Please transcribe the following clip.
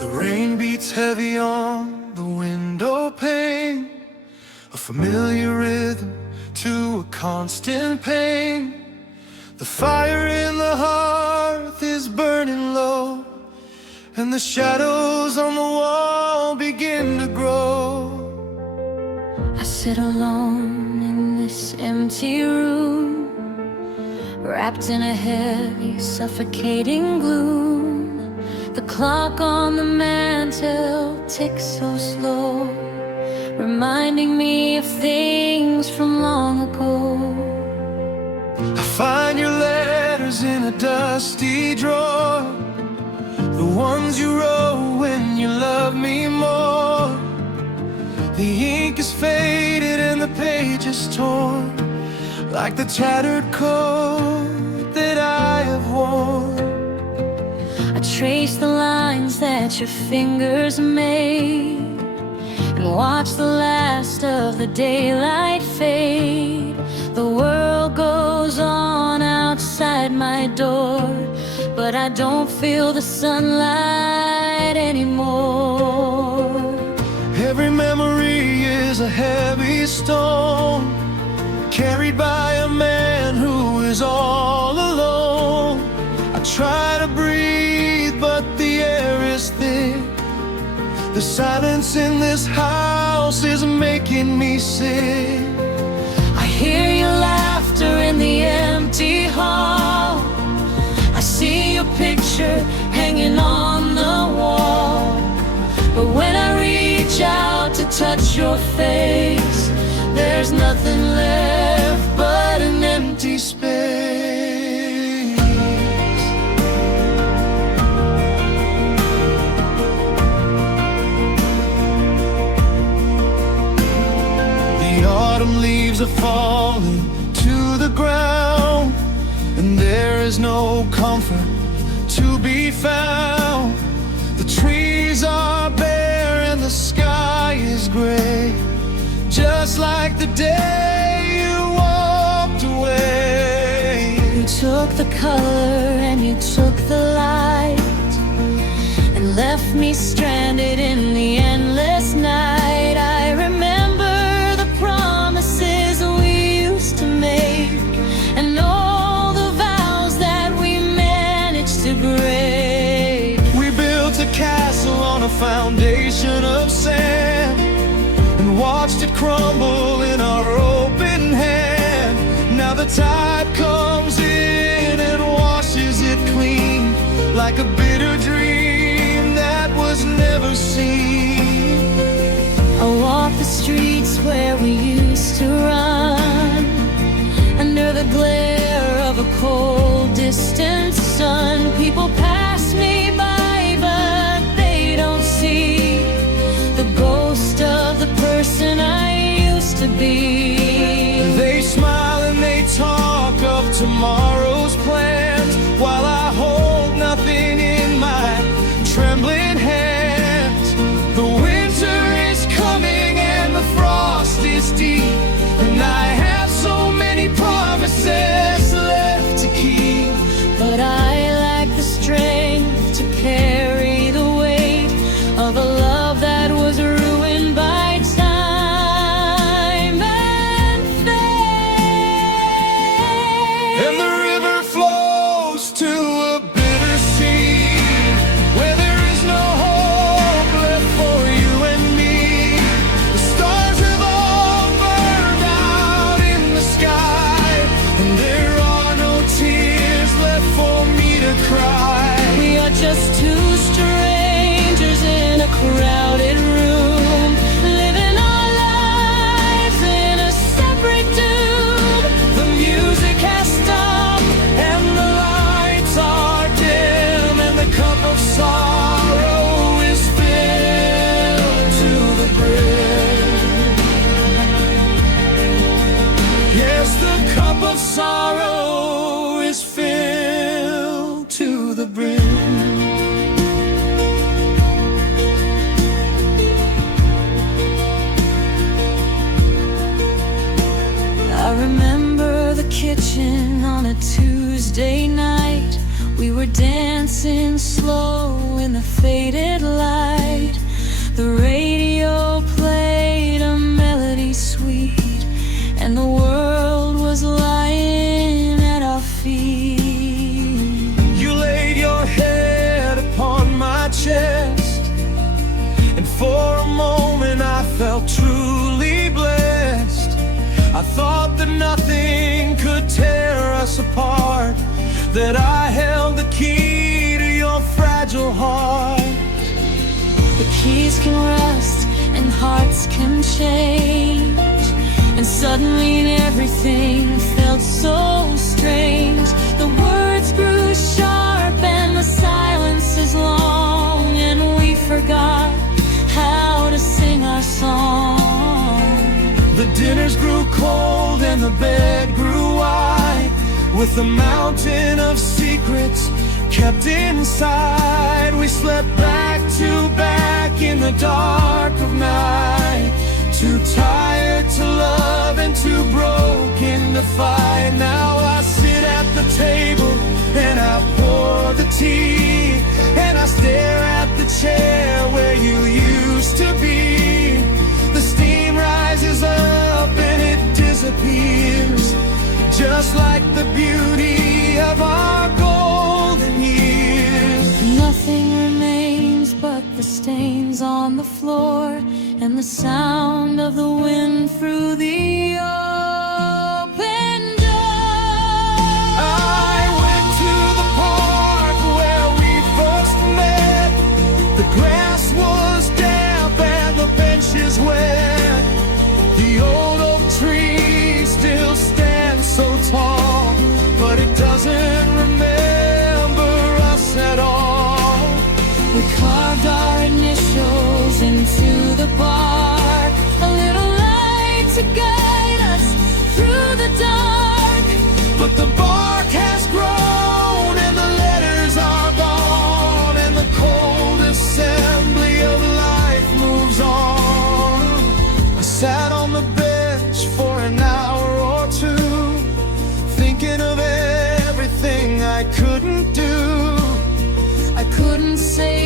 The rain beats heavy on the window pane, a familiar rhythm to a constant pain. The fire in the hearth is burning low, and the shadows on the wall begin to grow. I sit alone in this empty room, wrapped in a heavy, suffocating gloom. The clock on the mantel ticks so slow, reminding me of things from long ago. I find your letters in a dusty drawer, the ones you wrote when you loved me more. The ink is faded and the page is torn, like the tattered coat that I have worn. I trace the lines that your fingers made, and watch the last of the daylight fade. The world goes on outside my door, but I don't feel the sunlight anymore. Every memory is a heavy stone, carried by a man who is all alone. I try to breathe, but the air is thick. The silence in this house is making me sick. I hear your laughter in the empty hall. I see your picture hanging on the wall. But when I reach out to touch your face, there's nothing left but an empty space. The autumn leaves are falling to the ground, and there is no comfort to be found. The trees are bare and the sky is gray, just like the day you walked away. You took the color and you took the light, and left me stranded in the endless night. I remember the promises we used to make, and all the vows that we managed to break. We built a castle on a foundation of sand, and watched it crumble in our open hand. Now the tide comes in and washes it clean, like a bitter dream that was never seen. I walk the streets where we used to run, under the glare of a cold, distant sun. People pass me by, but they don't see the ghost of the person I used to be. They smile and they talk of tomorrow's plans, while I hold nothing in my trembling hands. The winter is coming and the frost is deep, and I have so many promises left to keep. But I lack the strength to carry the weight of a love that was ruined by time and fate. And the river We were dancing slow in the faded light. The radio played a melody sweet, and the world was lying at our feet. You laid your head upon my chest, and for a moment I felt truly blessed. I thought that nothing could tear us apart, that I held the key to your fragile heart. The keys can rust and hearts can change, and suddenly everything felt so strange. The words grew sharp and the silences long, and we forgot how to sing our song. The dinners grew cold and the bed grew wide, with a mountain of secrets kept inside. We slept back to back in the dark of night, too tired to love and too broken to fight. Now I sit at the table and I pour the tea, and I stare at the chair where you used to be. The steam rises up and it disappears, just like the beauty of our golden years. Nothing remains but the stains on the floor and the sound of the wind through the open door. I went to the park where we first met. The grass was damp and the benches wet. The old oak tree still stands so tall, but it doesn't remember us at all. We carved our initials into the bark, a little light to guide us through the dark. But the bark has grown and the letters are gone, and the cold assembly of life moves on. I sat on the bench for an hour or two, thinking of everything I couldn't do. I couldn't say